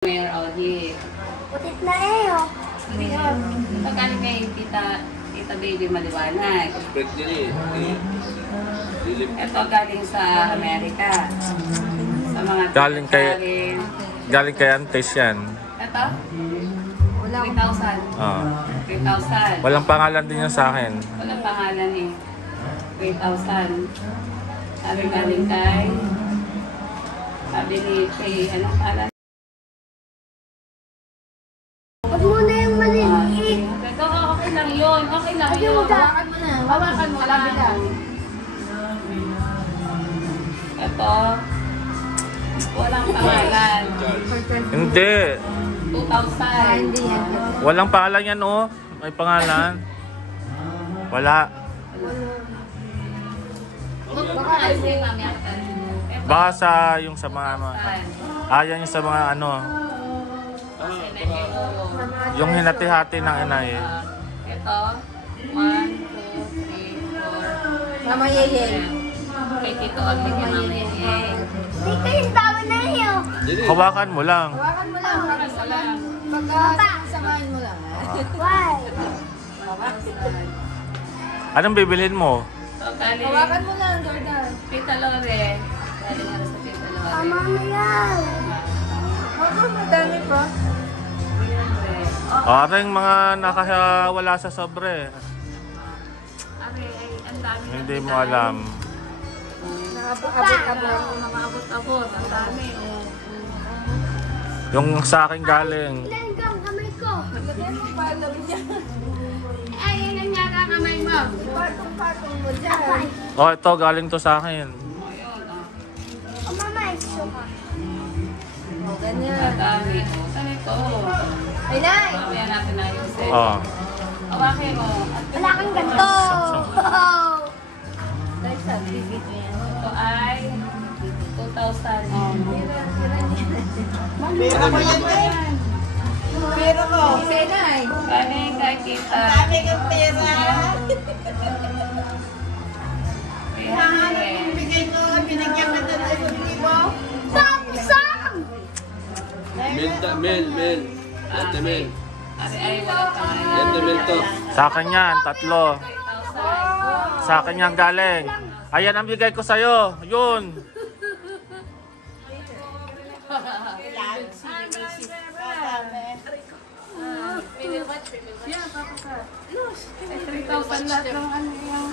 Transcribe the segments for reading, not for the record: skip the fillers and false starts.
Mayor Audie. Putit na eh, oh. Ito galing kay Tita Baby Maliwanag. Spread din eh. Ito galing sa Amerika. Sa mga Galing kay Antes yan. Ito? Wala 3,000. Ah. 3,000. Walang pangalan din yan sa akin. Walang pangalan eh. 3,000. Sabi galing kay... Sabi ni kay... Anong pangalan? Huwag mo na yung maliliit. Ito, okay lang yun. Okay lang Huwag yun. mo hawakan mo na. Hawakan mo lang. Ito. Walang pangalan. Hindi. 2,000. Hindi yan. Walang pangalan yan, oh. May pangalan. Wala. Baka kasi mamaya. Baka sa yung sa mga yan yung sa mga ano, yung hinati-hati ng inay. Ito. 1, 2, 3, 4. Mama Yeye. Kay Tito Oldie kay Mama Yeye. Dito yung tama na yun. Hawakan mo lang. Hawakan mo lang. Hawakan lang. Samahan mo lang. Why? Anong bibilhin mo? So, galing. Hawakan mo lang, Jordan. Tita Lore. Galing nga sa Tita Lore. Tama na yan. Madami pa. Aring mga nakawala sa sobre. Ari, ay, ang dami. Hindi mo alam. Abot-abot. Mga abot-abot. Ang dami. Yung sa akin galing. Ilan ka ang kamay ko? Lagyan mo pa, lagyan niya. Ay, yun ang yata ang kamay mo. Patong-patong mo dyan. Oh, ito galing to sa akin. O mama, iso ka. O, Ang ganyan. dami. Saan ito? Ay, nay! Mamaya natin ayusin. Oh. Hawakin mo. At Wala kang ganito. dahil sa bibig mo yan. Ito ay 2,000. Pera mo yan eh. Pero ko. Say, nay. Galing kay Kita. Dami kang pera. Bigay ko, binigyan ka na ng 1,000. Sam! Mel. Yan the Mel. Ari ay wala pangalan. Yan the Mel to. Sa akin yan, 3. 3,000. Sa akin yan galing. Ayan ang bigay ko sa'yo. Yun. Yeah, papasa. 3,000 lahat ng ano yung...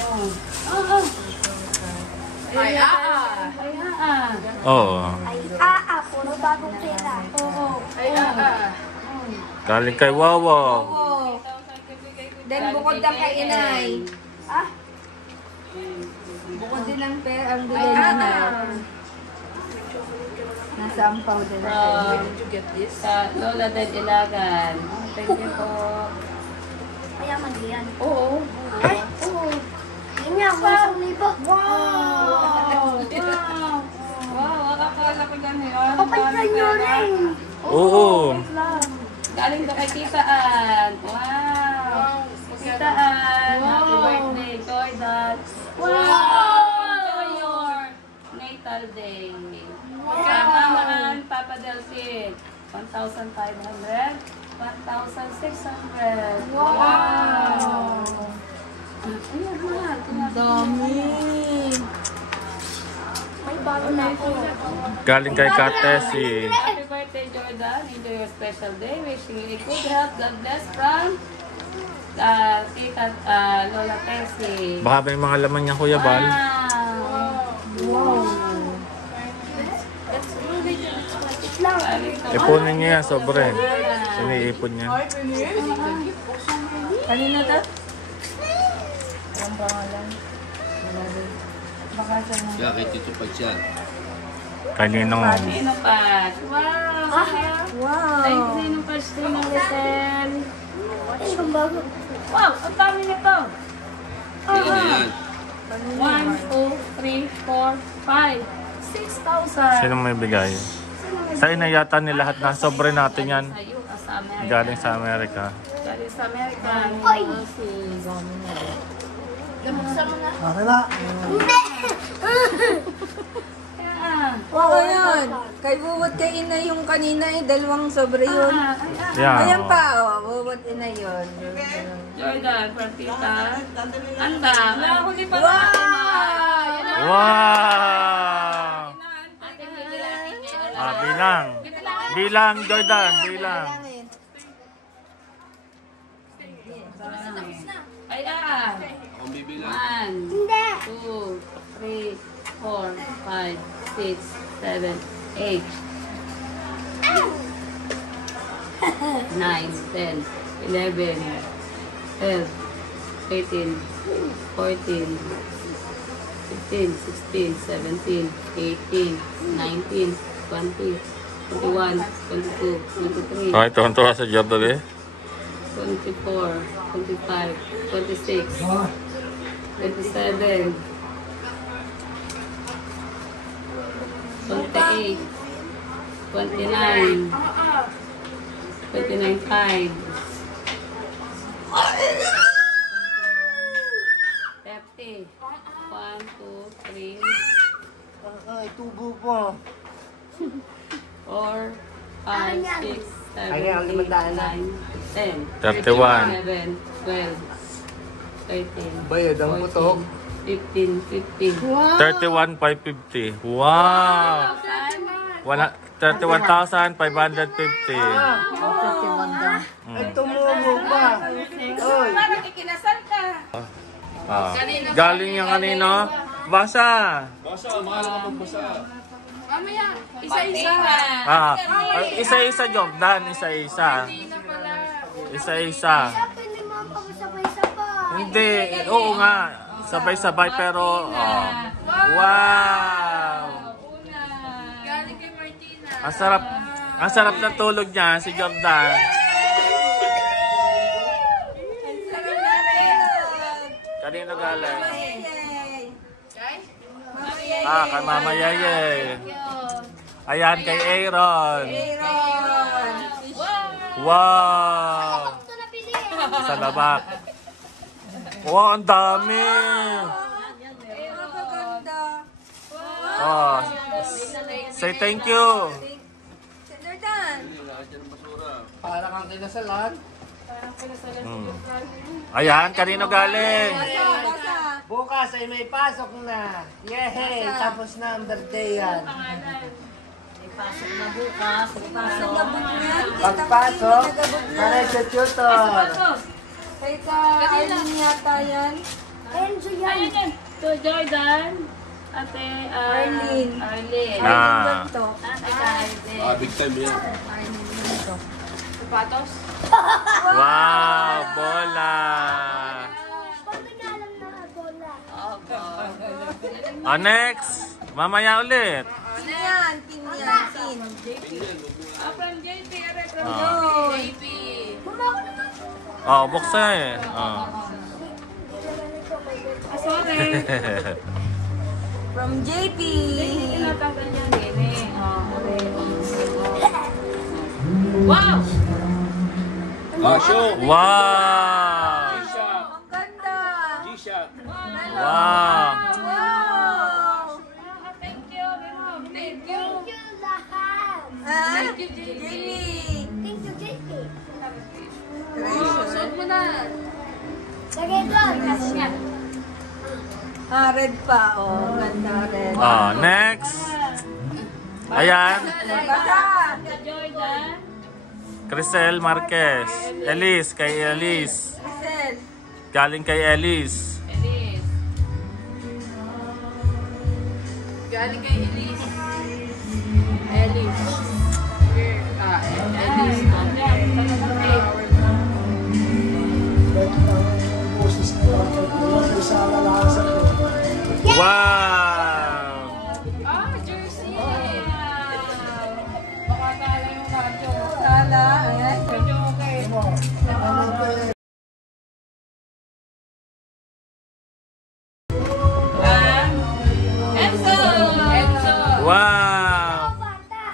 Oh. Ay, Oo. Ay, puro bagong pera. Oo. Galing kay Wawa. Then bukod lang kay inay. Bukod din ang pera ang bigay ni inay. Nasa ampaw din. Sa Lola Ded Ilagan. Thank you po. Kaya mag-iyan. Oo. Ay, oo. Yun nga, 1,000. Wow! Wow, akakala ko ganyan. Kapalitan nyo rin. Oo. Galing ba kay Tita Ann? Wow! Tita Ann, happy birthday, Jordan. Wow! Enjoy your natal day. Kay Mama Ann, Papa Delphine, 1,500, 1,600. Wow! Ayan, mahal. Dami. May bago na ako. Galing kay Katesi. Happy birthday, Jordan. Enjoy your special day. Wishing you a good health. God bless from Tita Lola Tessie. Baka may mga laman niya, Kuya Bal. Wow! Ipunin niya yan, sobre. Iniipon niya. Kanina to? Ang pangalan. Baka sa mga. Kaya kay Tito Pag siya. Kaninong Nino Pat. Wow! Wow. Thank you, Nino Pat. Nino Lisel. Isang bago. Wow! Ang dami nito. Yan na yan. 1, 2, 3, 4, 5, 6,000. sino may bigay? Sa ina yata ni lahat na sobre natin yan. Sa iyo, sa Amerika. Galing sa Amerika. Galing sa Amerika. Oy! Labuksan mo na. Hindi! Kaya, Oo, yan. Kay buwat kay ina yung kanina eh. Dalawang sobre yun. Yan. Ayan pa, oh. Buwat ina yun. Jordan, for tita. Anda. Huli pa Wow! Wow! Ate, bibilangin niya. Bilang. Bilang, Jordan. Bilang. Ayan. Ang bibilang. 1, 2, 3, 4, 5, 6, 7, 8, 9, 10, 11, 12, 13, 14, 15, 16, 17, 18, 19, 20, 21, 22, 23, Ay, tuwan-tuwa sa Jordan eh. 24, 25, 26, 27, 28, 29, 29.5, 30, 1, 2, 3, Ay, tubo po. 4, 5, 6, 7, Ay, ang 8, limandaan na. 9, 10, 31. 11, 12, 13, Bayad ang putok. 15, 15. 31,550. Wow! 31,550. Ay, tumubo pa. Oy. Parang ikinasal ka. Galing yung kanino? Basa. Basa, mahal ka magbasa. Mamaya, isa-isa. Isa-isa, Jordan. Isa-isa. Isa-isa. Pwede mo pag-sabay-sabay. Hindi. Oo nga. Sabay-sabay pero... Wow! Una. Galing kay Martina. Ang sarap ng tulog niya, si Jordan. Kanino galing? Kay Mama Yeye. Ayan, kay Aaron. Wow! Ito na pili. Sa labak. Wow, ang dami! Oh, say thank you. Jordan. Para kang kinasalan. Ayan, kanino galing? Basa. Bukas ay may pasok na. Yehey! Tapos na ang birthday yan. Pagpasok, para sa tutor. Kay ka, Arlene yata yan. Enzo yan. Ayan yan. To Jordan. Ate Arlene. Arlene. Ah. Ito. Ate Arlene. Big time yan. Sapatos. Wow, bola. Paano niya alam na bola? Next. Mamaya ulit. Tin yan. Tin yan. Tin. From JP. From Yun. JP. Buksan eh. Sorry. From JP. Tinatagal niya gini. Wow! Show! Wow! G-Shock! Ang ganda. G-Shock! Wow! Wow. Thank you. Thank you. Thank you lahat. Jamie. Thank you, JP. Suot mo na. Lagay doon. Red pa. Oh, ganda red. Next. Ayan. Basa. Jordan. Crisel Marquez. Elise, kay Elise. Giselle. Galing kay Elise. Elise. Galing kay Elise. Elise. Elise. Wow! Jersey. Baka kala yung radyo. Sala. Ayan. Medyo okay. Enzo! Enzo! Wow! Bata.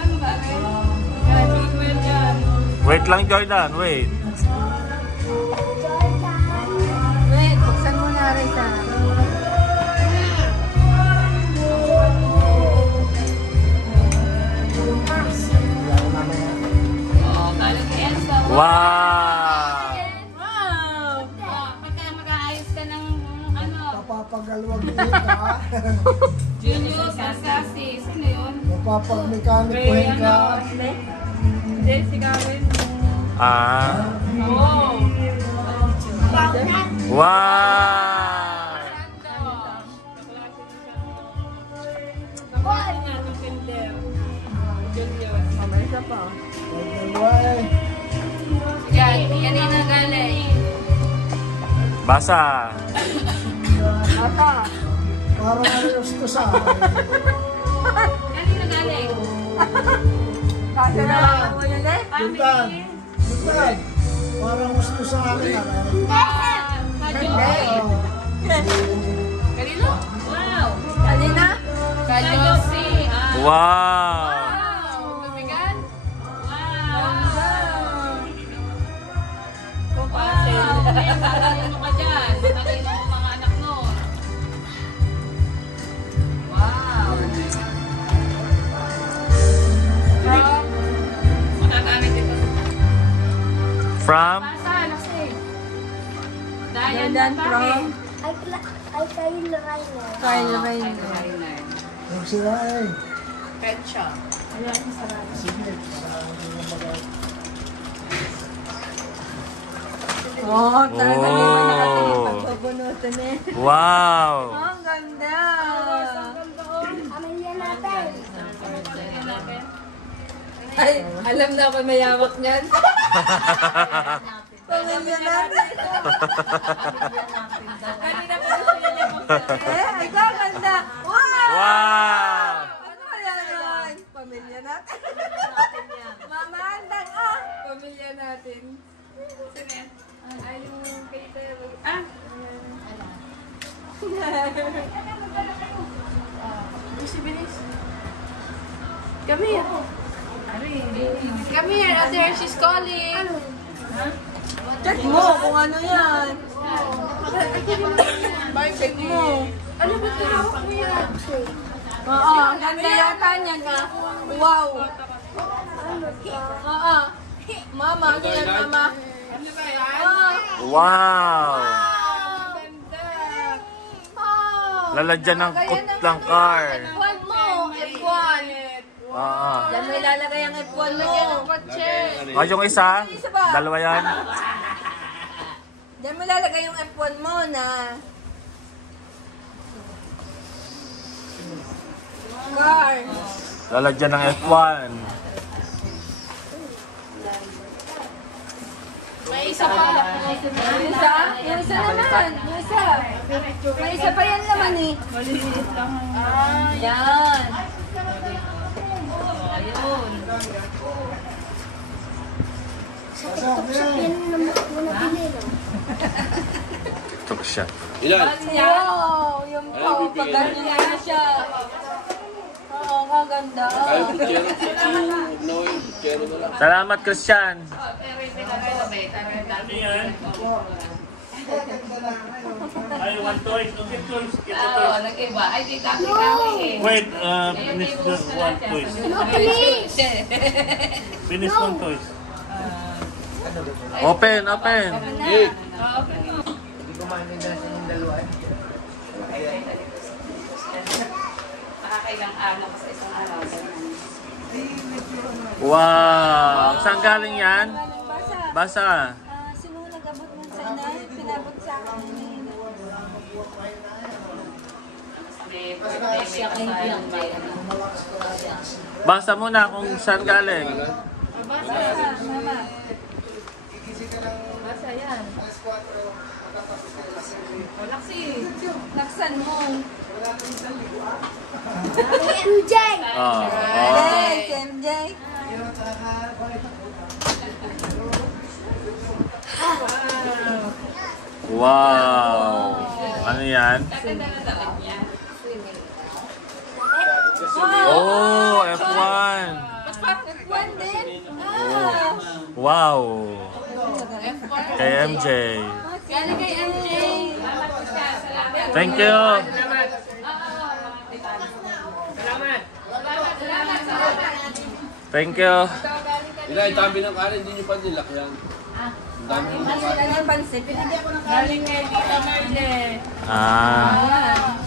Ano ba rin? Graduate mo yan dyan. Wait lang, Jordan. Wait. Mapapagalwag-iin ka. Julius Ascasi. Sino yun? Mapapagmekanikuhin ka. Jessica rin. Ah. Oh. Wow! Mamaya isa pa. Dalawa Yan, yan yung nagaling. Basa. Ata. Parang ayos to sa Yan yung nagaling. Kasi na mo yun eh. Sultan. Sultan. Parang gusto sa akin. Hindi. Kanino? Wow. Kanina? Kajosi. Wow! Wow. Tubigan? Wow. Kumpasin. Matalino ka dyan. Matalino ang mga anak nun. Wow. From? Matatamit ito. From? Basa, lasi. Dayan Dayan from Ay, kayo na kayo. Kyle Rayner. Yung sila eh. Petsa. Sige. Oo, talaga Oh. naman nakatingin pagbubunutan eh. Wow! Ang ganda. Amelia natin. Ay, alam na ako may hawak niyan. Pamilya natin. Kanina pa gusto niya niya eh, ikaw ganda. Wow! Wow! Ano kaya yan? Pamilya natin. Mama, andan pamilya natin. Sino yan? Ay, yung cater. Ah, Come here. Come here, Ate, she's calling. Check mo kung ano yan. Check mo. Ano ba tinawag mo yan? Oo, ang ganda yata niyan ka. Wow. Oo. Mama, ano yan, mama? Wow! Ang ganda. Oh. Lalagyan ng kutlang car. F1 mo, F1. Oo. Yan may lalagay ang F1 mo. Ah, yung isa? Dalawa yan? Diyan mo lalagay yung F1 mo na car. Lalagyan ng F1. may isa pa. Yung isa? Yung isa naman. Yung isa. May isa pa yan naman eh. Ah, yan. Ayun. Sa TikTok shop yan muna pinilo. Tok siya. Ilan? Wow! Yung po, pag ganyan na siya. Oo, ang ganda. Ayaw kutsero. No, yung kutsero na lang. Salamat, Christian. Pero hindi na kayo may I want toys. Okay, toys. Get the Oo, toys. nag-iba. Ay, di kami eh. Wait, finish just one toys. Finish one toys. Open, open. Hey! Nakakailang araw ko sa isang araw. Wow! Saan galing yan? Basa. Sino nag-abot mo sa inay? Pinabot sa akin. May birthday, may kasayang bayan. Basa muna kung saan galing. Basa, mama. Basa yan. Laksan mo. MJ! Oh. Yes, MJ. Wow! Ano yan? Oh, F1! F1 din? Wow! Kay MJ. Galing kay MJ. Thank you! Thank you! Ilan, yung tabi ng kanin, hindi nyo pa nilak yan. Ano yung pansit? Pinagyan ko ng Galing kay Tita Merle. Ah.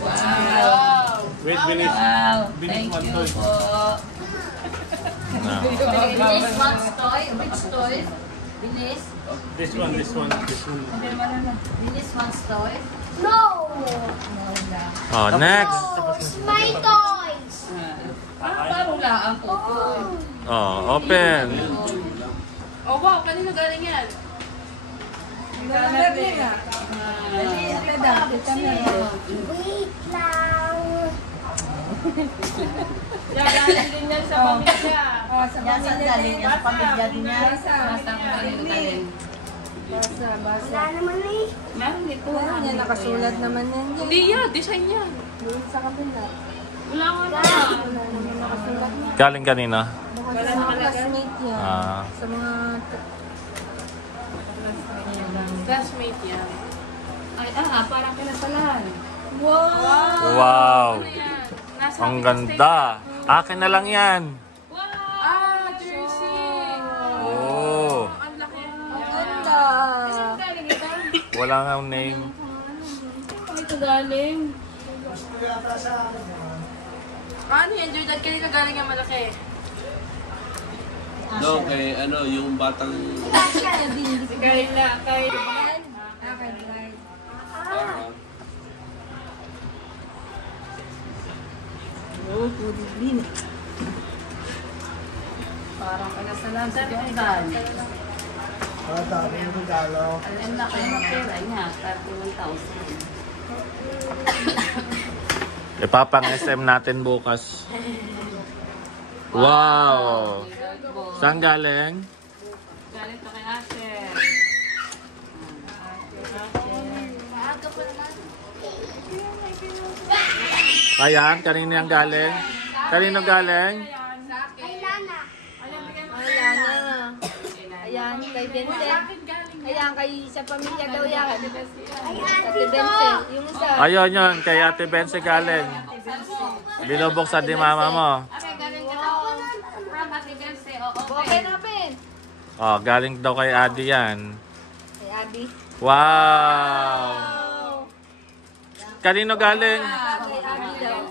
Wow. Wait, bilis. Wow. Bilis Thank one you toys. po. No. Bilis Max Toy. Which toy? Bilis. This one. Bilis Max Toy. No! Oh, next. It's my toys! Parang laang po. Oh, open. Oh wow, kanino galing yan? Dali, ate da. Tita Merle. Wait lang! Galing din yan sa pamilya. Oh, sa pamilya din. Sa pamilya din niya. Basta kung kanino galing. Basa. Wala naman eh. Meron dito. Yan, yan, nakasulat naman yan. Hindi yan, design yan. Doon sa kabila. Wala nga na. Wala naman nakasulat. Galing kanina. Baka sa mga classmate yan. Ah. Sa mga... Classmate yan. Ay, parang pinasalan. Wow! Wow. Ano yan? Nasa Ang Pilipinas ganda. Akin na lang yan. Wow! Jersey! Oh. Ang laki. Ang ganda! Saan galing ito? Wala nga name. Saan ito galing? Ano yan, Jordan? Kanina galing ang malaki. No, kay ano, yung batang... Si Kayla. Okay, right. Oh, pwede din. Parang pinasalan sa Jordan. Ang laki ng pera niya. 31,000. Ipapang-SM natin bukas. Wow. Saan galing? Galing to kay Asher. Ayan, kanino yung galing? Kanino galing? Ay, Lana. Ayan na. Ayan, kay Vincent. Ayan, kay sa pamilya daw yan. Ay, Ate ate to. Vincent, yung isa. Ayun yun, kay Ate Bense galing. Binubuksan di mama mo. Okay, galing ka daw. From Ate Belse. Open, open. Oh, galing daw kay Adi yan. Kay Abby. Wow. Kanino galing? Kay Abby daw.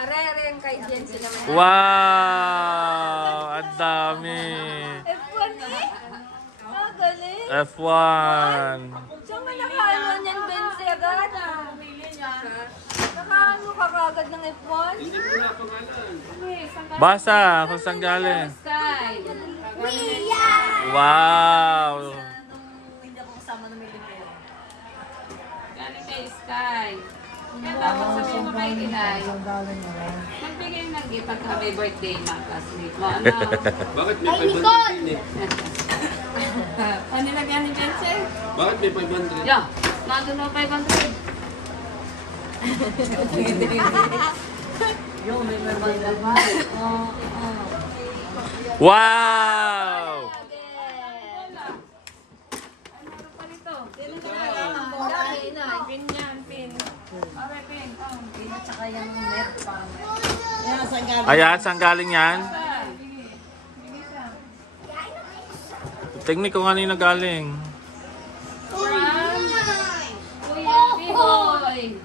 Are yung kay Vincent naman. Wow! Ang dami. F1 eh? Ah, galing. F1. Saan ka nakaano niyan, Benzi, agad? Nakaano ka kagad ng F1? Hindi mo na pangalan. Basa kung saan galing. Sky. Wow! Galing kay Sky. Kaya tapos sabihin mo kay Inay. Magbigay ng gift pag may birthday na classmate mo. Ano? Bakit may Ay, 500 Nicole! din eh? Ano nilagyan ni Jensen? Bakit may 500? Yeah. Nandun mo 500. Yung may mabanda ba? Wow! Pin yan, pin. Okay, pin. Ayan, saan galing yan? Tingnan ko kanina galing. From Kuya Pihoy.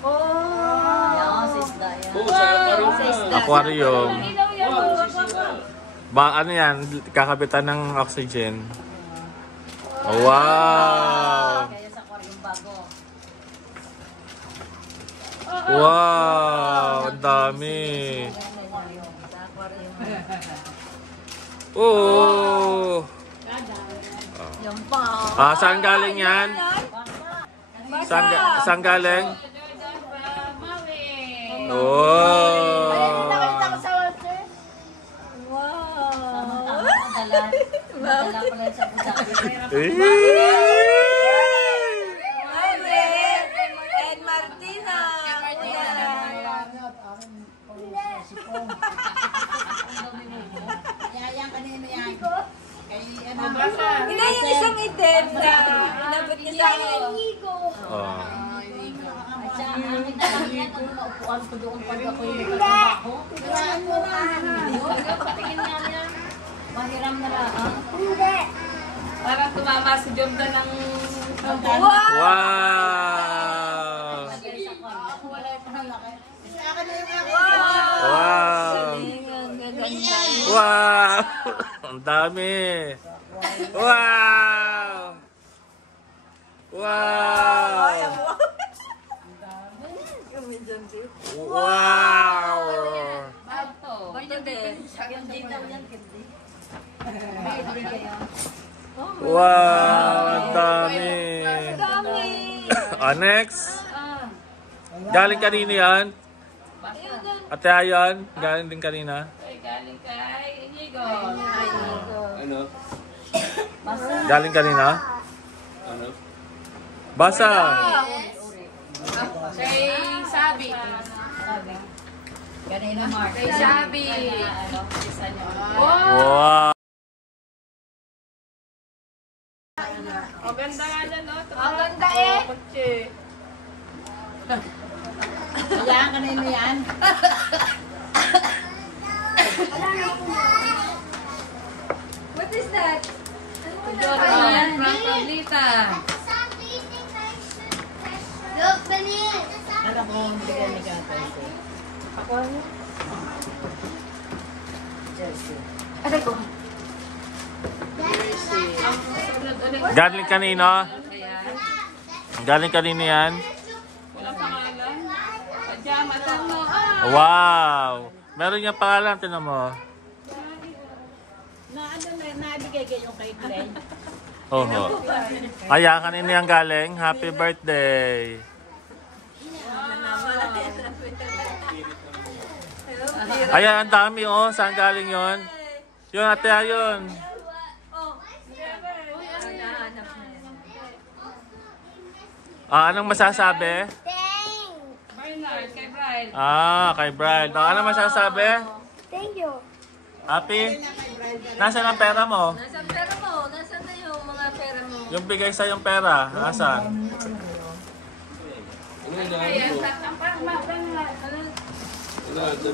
Oo, sa parang Aquarium. Ilaw yan. Ba, ano yan? Kakabitan ng oxygen. Wow! Wow! Ang dami. Oh! Yan pa. Ah, saan galing yan? Saan galing? Jordan from Maui. Oh! Nakita ko sa water. Wow. And Martina. Hindi, yung isang itim na inabot niya sa akin. Inigo. Oh. Mahiram na lang, ah. Hindi. Parang tumama si Jordan ng... Wow! Wow! Wow! Ang dami! Wow! Wow! Wow! Bato. Ganyan din. Yung dito yan, hindi. Wow! Ang dami! Dami! Next! Galing kanina yan? Ate Ayan, galing din kanina? Ay, galing kay Inigo. Ano? Galing kanina? Ano? Basa! Kay Sabi. Kanina, Mark. Kay Sabi. Wow! O, ganda nga dyan, no? Ang ganda eh. Kotse. Kailangan kanina yan. What is that? Jordan from Pablita. Look, Benin. Alam ko, bigyan ni Katay ko. Ako ano? Chelsea. Aray ko. Galing kanina? Ayan. Galing kanina yan? Walang pangalan. Pajama, tango. Wow! Meron niyang pangalan, tinan mo. Nabigay kayo kay Clay. Oho. Ayan, kanina yan galing. Happy birthday! Ayan, ang dami oh. Saan galing yon? Yun, ate, ayun. Anong masasabi? Thanks. Bernard, kay Bride. Kay Bride. Anong masasabi? Thank you. Happy? Nasaan ang pera mo? Nasaan pera mo? Nasaan na yung mga pera mo? Yung bigay sa yung pera. Nasaan? Ano yan? Ayan, ang parang Ano?